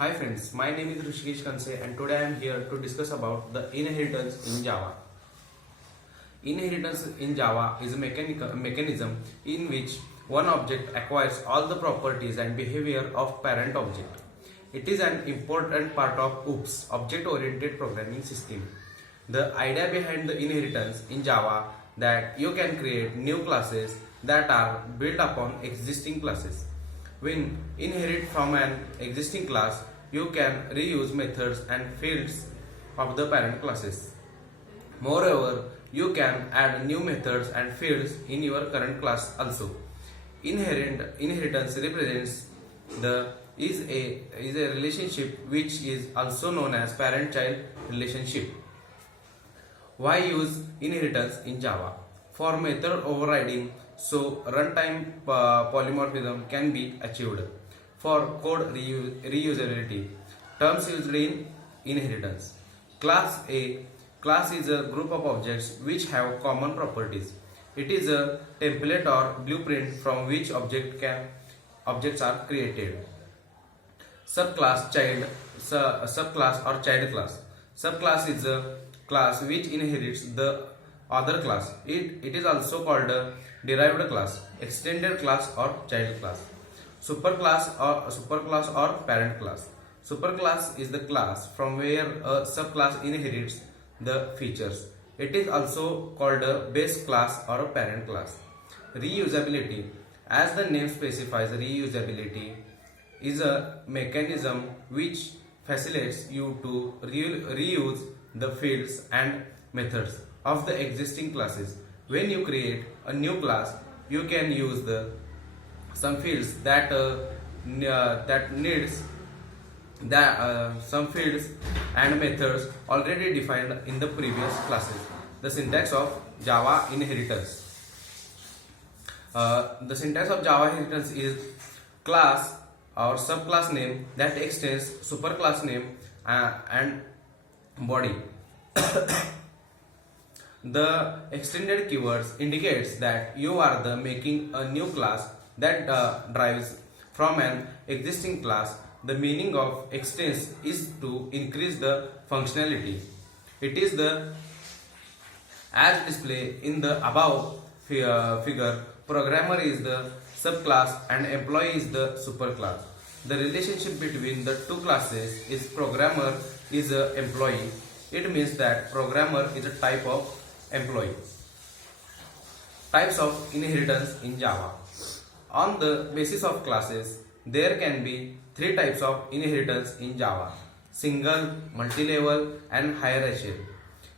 Hi friends, my name is Rishikesh Kanse and today I am here to discuss about the inheritance in Java. Inheritance in Java is a mechanism in which one object acquires all the properties and behavior of parent object. It is an important part of OOPS, Object-Oriented Programming System. The idea behind the inheritance in Java that you can create new classes that are built upon existing classes. When inherit from an existing class, you can reuse methods and fields of the parent classes. Moreover, you can add new methods and fields in your current class also. Inheritance represents the is a relationship which is also known as parent-child relationship. Why use inheritance in Java? For method overriding, so runtime polymorphism can be achieved. For code reusability, terms used in inheritance. Class is a group of objects which have common properties. It is a template or blueprint from which objects are created. Subclass or child class. Subclass is a class which inherits the other class. It is also called a derived class, extended class or child class. Superclass or parent class. Superclass is the class from where a subclass inherits the features. It is also called a base class or a parent class. Reusability. As the name specifies, reusability is a mechanism which facilitates you to reuse the fields and methods of the existing classes. When you create a new class, you can use some fields that needs some fields and methods already defined in the previous classes. The syntax of Java inheritance. The syntax of Java inheritance is class or subclass name that extends superclass name and body. The extended keywords indicates that you are making a new class that derives from an existing class. The meaning of extends is to increase the functionality. It is as displayed in the above figure. Programmer is the subclass and employee is the superclass. The relationship between the two classes is programmer is an employee. It means that programmer is a type of employee. Types of inheritance in Java. On the basis of classes, there can be three types of inheritance in Java: single, multi-level, and hierarchical.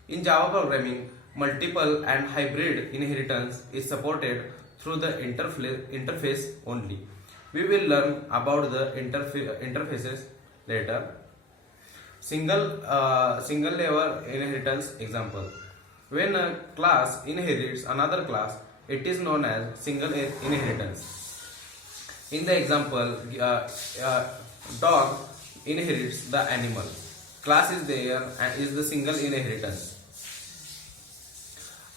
In Java programming, multiple and hybrid inheritance is supported through the interface only. We will learn about the interfaces later. Single level inheritance example. When a class inherits another class, it is known as single inheritance. In the example, dog inherits the animal. Class is there and is the single inheritance.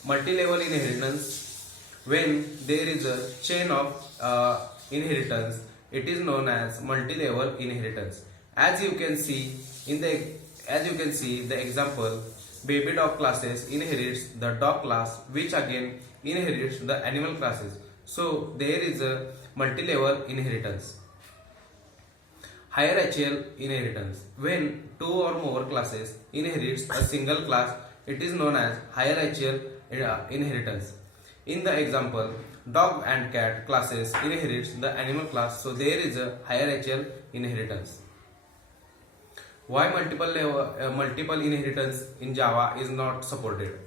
Multi-level inheritance. When there is a chain of inheritance, it is known as multi-level inheritance. As you can see the example, baby dog classes inherits the dog class, which again inherits the animal classes. So there is a multi-level inheritance. Hierarchical inheritance. When two or more classes inherits a single class, it is known as hierarchical inheritance. In the example, dog and cat classes inherits the animal class, so there is a hierarchical inheritance. Why multiple inheritance in Java is not supported?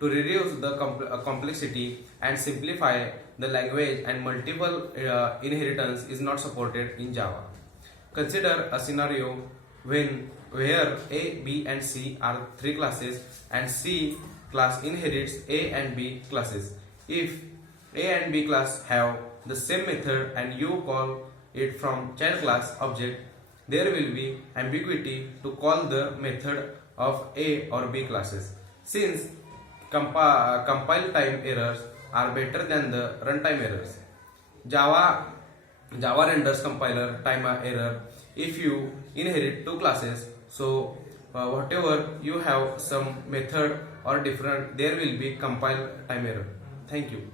To reduce the complexity and simplify the language, and multiple inheritance is not supported in Java. Consider a scenario where A, B and C are three classes and C class inherits A and B classes. If A and B class have the same method and you call it from child class object, there will be ambiguity to call the method of A or B classes. Since compile time errors are better than the runtime errors. Java renders compiler time error if you inherit two classes, so whatever you have some method or different, there will be compile time error. Thank you.